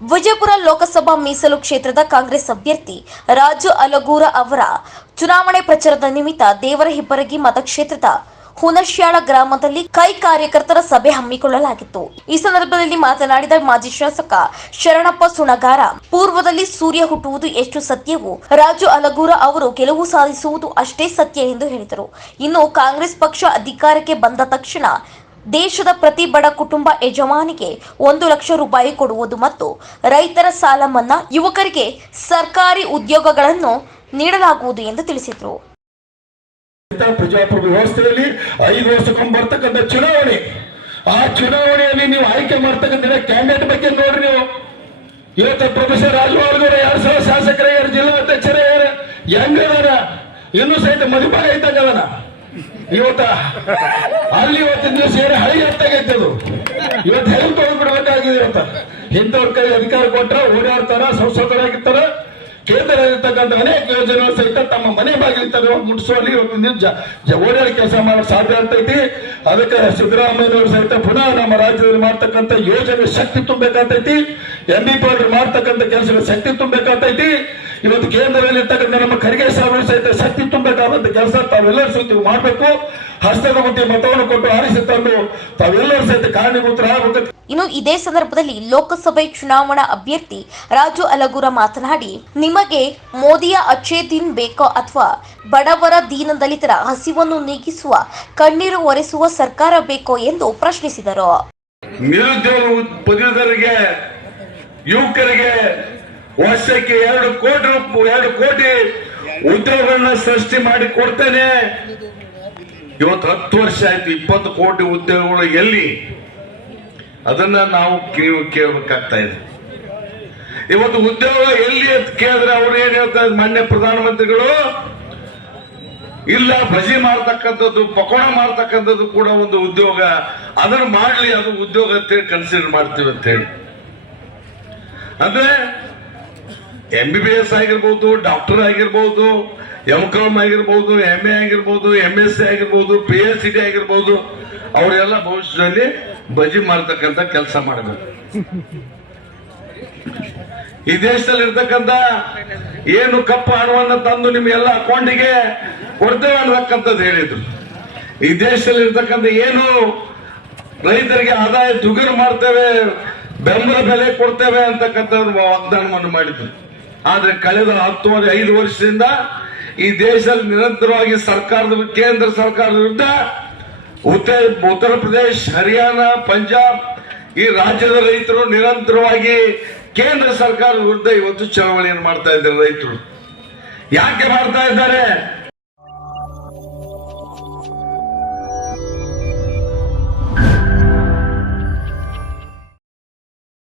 ವಿಜಯಪುರ ಲೋಕಸಭಾ ಮೀಸಲು ಕ್ಷೇತ್ರದ ಕಾಂಗ್ರೆಸ್ ಅಭ್ಯರ್ಥಿ ರಾಜು ಅಲಗೂರ ಅವರ ಚುನಾವಣೆ ಪ್ರಚಾರದ ನಿಮಿತ್ತ ದೇವರ ಹಿಬ್ಬರಗಿ ಮತಕ್ಷೇತ್ರದ ಹುನಶ್ಯಾಳ ಗ್ರಾಮದಲ್ಲಿ ಕೈ ಕಾರ್ಯಕರ್ತರ ಸಭೆ ಹಮ್ಮಿಕೊಳ್ಳಲಾಗಿತ್ತು. ಈ ಸಂದರ್ಭದಲ್ಲಿ ಮಾತನಾಡಿದ ಮಾಜಿ ಶಾಸಕ ಶರಣಪ್ಪ ಸುಣಗಾರ, ಪೂರ್ವದಲ್ಲಿ ಸೂರ್ಯ ಹುಟ್ಟುವುದು ಎಷ್ಟು ಸತ್ಯವು, ರಾಜು ಅಲಗೂರ ಅವರು ಗೆಲುವು ಸಾಧಿಸುವುದು ಅಷ್ಟೇ ಸತ್ಯ ಎಂದು ಹೇಳಿದರು. ಇನ್ನು ಕಾಂಗ್ರೆಸ್ ಪಕ್ಷ ಅಧಿಕಾರಕ್ಕೆ ಬಂದ ತಕ್ಷಣ ದೇಶದ ಪ್ರತಿ ಬಡ ಕುಟುಂಬ ಯಜಮಾನಿಗೆ ಒಂದು ಲಕ್ಷ ರೂಪಾಯಿ ಕೊಡುವುದು ಮತ್ತು ರೈತರ ಸಾಲ ಮನ್ನಾ ಯುವಕರಿಗೆ ಸರ್ಕಾರಿ ಉದ್ಯೋಗಗಳನ್ನು ನೀಡಲಾಗುವುದು ಎಂದು ತಿಳಿಸಿದರು. ಪ್ರಜಾಪ್ರಭು ವ್ಯವಸ್ಥೆಯಲ್ಲಿ ಐದು ವರ್ಷಕ್ಕೊಮ್ಮೆ ಬರ್ತಕ್ಕಂಥ ಚುನಾವಣೆ. ಆ ಚುನಾವಣೆಯಲ್ಲಿ ನೀವು ಆಯ್ಕೆ ಮಾಡ್ತಕ್ಕಂಥ ಕ್ಯಾಂಡಿಡೇಟ್ ಬಗ್ಗೆ ನೋಡ್ರಿ ನೀವು. ಇವತ್ತು ಪ್ರೊಫೆಸರ್ ರಾಜವಾರ್ಗರು ಯಾರು ಸಹ ಶಾಸಕರೇ ಯಾರು ಜಿಲ್ಲಾಧ್ಯಕ್ಷರೇ ಯಾರು ಹೆಂಗದಾರ ಇನ್ನೂ ಸಹಿತ ಮದುವೆ ಇದ್ದಂಗದನ. ಇವತ್ತ ಅಲ್ಲಿ ಇವತ್ತಿನ ದಿವಸ ಏನು ಹಳಿ ಹತ್ತಾಗೈತೆ ಅದು ಇವತ್ತು ಹೆಲ್ಪ್ ತೊಗೊಂಡ್ಬಿಡ್ಬೇಕಾಗಿದೆ ಇವತ್ತ. ಇಂಥವ್ರ ಕೈ ಅಧಿಕಾರ ಕೊಟ್ರ ಓಡಾಡ್ತಾರ, ಸಂಸದರಾಗಿರ್ತಾರ, ಕೇಂದ್ರದಲ್ಲಿರ್ತಕ್ಕಂಥ ಅನೇಕ ಯೋಜನೆಗಳು ಸಹಿತ ತಮ್ಮ ಮನೆ ಬಾಗಿಲಿರ್ತಾರೆ ಜ- ಓಡಾಡಿ ಕೆಲಸ ಮಾಡೋಕೆ ಸಾಧ್ಯ ಆಗ್ತೈತಿ. ಅದಕ್ಕೆ ಸಿದ್ದರಾಮಯ್ಯನವರು ಸಹಿತ ಪುನಃ ನಮ್ಮ ರಾಜ್ಯದಲ್ಲಿ ಮಾಡ್ತಕ್ಕಂಥ ಯೋಜನೆ ಶಕ್ತಿ ತುಂಬಬೇಕಾಗ್ತೈತಿ. ಎಂ ಬಿ ಪಾಟೀಲ್ ಮಾಡ್ತಕ್ಕಂಥ ಕೆಲಸಗಳ ಶಕ್ತಿ ತುಂಬಬೇಕಾಗ್ತೈತಿ. ಇವತ್ತು ಕೇಂದ್ರದಲ್ಲಿ ಇರ್ತಕ್ಕಂಥ ನಮ್ಮ ಖರ್ಗೆ ಸಾಹೇಬರು ಸಹಿತ ಶಕ್ತಿ ತುಂಬಬೇಕಾದಂತ ಕೆಲಸ ತಾವೆಲ್ಲರೂ ಸಹಿತ ಮಾಡಬೇಕು. ಹಸ್ತದ ಮುಟ್ಟಿ ಮತವನ್ನು ಕೊಟ್ಟು ಆರಿಸಿ ತಂದು ತಾವೆಲ್ಲರೂ ಸಹಿತ ಕಾರಣೀಭೂತರಾಗಬೇಕು ಇನ್ನು ಇದೇ ಸಂದರ್ಭದಲ್ಲಿ ಲೋಕಸಭೆ ಚುನಾವಣಾ ಅಭ್ಯರ್ಥಿ ರಾಜು ಅಲಗೂರ ಮಾತನಾಡಿ ನಿಮಗೆ ಮೋದಿಯ ಅಚ್ಚೇ ದಿನ್ ಬೇಕೋ ಅಥವಾ ಬಡವರ ದೀನ ದಲಿತರ ಹಸಿವನ್ನು ನೀಗಿಸುವ ಕಣ್ಣೀರು ಒರೆಸುವ ಸರ್ಕಾರ ಬೇಕೋ ಎಂದು ಪ್ರಶ್ನಿಸಿದರು. ನಿರುದ್ಯೋಗ ಯುವಕರಿಗೆ ವರ್ಷಕ್ಕೆ ಎರಡು ಕೋಟಿ ಎರಡು ಕೋಟಿ ಉದ್ಯೋಗಗಳನ್ನ ಸೃಷ್ಟಿ ಮಾಡಿ ಕೊಡ್ತೇನೆ. ಇವತ್ತು ಹತ್ತು ವರ್ಷ ಆಯ್ತು, ಇಪ್ಪತ್ತು ಕೋಟಿ ಉದ್ಯೋಗಗಳು ಎಲ್ಲಿ? ಅದನ್ನ ನಾವು ಕೇಳಬೇಕಾಗ್ತಾ ಇದೆ. ಇವತ್ತು ಉದ್ಯೋಗ ಎಲ್ಲಿ ಅಂತ ಕೇಳಿದ್ರೆ ಅವ್ರು ಏನ್ ಹೇಳ್ತಾರೆ ಮಾನ್ಯ ಪ್ರಧಾನಮಂತ್ರಿಗಳು? ಇಲ್ಲ, ಬಜಿ ಮಾಡ್ತಕ್ಕಂಥದ್ದು ಪಕೋಣ ಮಾಡ್ತಕ್ಕಂಥದ್ದು ಕೂಡ ಒಂದು ಉದ್ಯೋಗ. ಅದನ್ನು ಮಾಡ್ಲಿ, ಅದು ಉದ್ಯೋಗ ಅಂತ ಕನ್ಸಿಡರ್ ಮಾಡ್ತೀವಿ ಅಂತ ಹೇಳಿ. ಅಂದ್ರೆ ಎಂ ಬಿ ಬಿ ಎಸ್ ಆಗಿರ್ಬೋದು ಡಾಕ್ಟರ್ ಆಗಿರ್ಬೋದು ಎಂ ಕಾಮ್ ಆಗಿರ್ಬೋದು ಎಂ ಎ ಆಗಿರ್ಬೋದು ಎಂ ಎಸ್ ಸಿ ಆಗಿರ್ಬೋದು ಪಿ ಎಚ್ ಡಿ ಆಗಿರ್ಬೋದು, ಅವರೆಲ್ಲ ಭವಿಷ್ಯದಲ್ಲಿ ಬಜಿ ಮಾಡ್ತಕ್ಕಂಥ ಕೆಲಸ ಮಾಡಬೇಕು. ಈ ದೇಶದಲ್ಲಿ ಇರ್ತಕ್ಕಂಥ ಏನು ಕಪ್ಪು ಹಣವನ್ನ ತಂದು ನಿಮ್ಗೆಲ್ಲ ಅಕೌಂಟಿಗೆ ಕೊಡ್ತೇವೆ ಅನ್ನತಕ್ಕಂಥದ್ದು ಹೇಳಿದ್ರು. ಈ ದೇಶದಲ್ಲಿ ಇರ್ತಕ್ಕಂಥ ಏನು ರೈತರಿಗೆ ಆದಾಯ ದುಗುರು ಮಾಡ್ತೇವೆ ಬೆಂಬಲ ಬೆಲೆ ಕೊಡ್ತೇವೆ ಅಂತಕ್ಕಂಥ ವಾಗ್ದಾನವನ್ನು ಮಾಡಿದ್ರು. ಆದ್ರೆ ಕಳೆದ ಹತ್ತುವರೆ ಐದು ವರ್ಷದಿಂದ ಈ ದೇಶದಲ್ಲಿ ನಿರಂತರವಾಗಿ ಸರ್ಕಾರದ ಕೇಂದ್ರ ಸರ್ಕಾರದ ವಿರುದ್ಧ ಉತ್ತರ ಪ್ರದೇಶ್, ಹರಿಯಾಣ, ಪಂಜಾಬ್ ಈ ರಾಜ್ಯದ ರೈತರು ನಿರಂತರವಾಗಿ ಕೇಂದ್ರ ಸರ್ಕಾರದ ವಿರುದ್ಧ ಇವತ್ತು ಚಳವಳಿಯನ್ನು ಮಾಡ್ತಾ ಇದ್ದಾರೆ ರೈತರು. ಯಾಕೆ ಮಾಡ್ತಾ ಇದ್ದಾರೆ?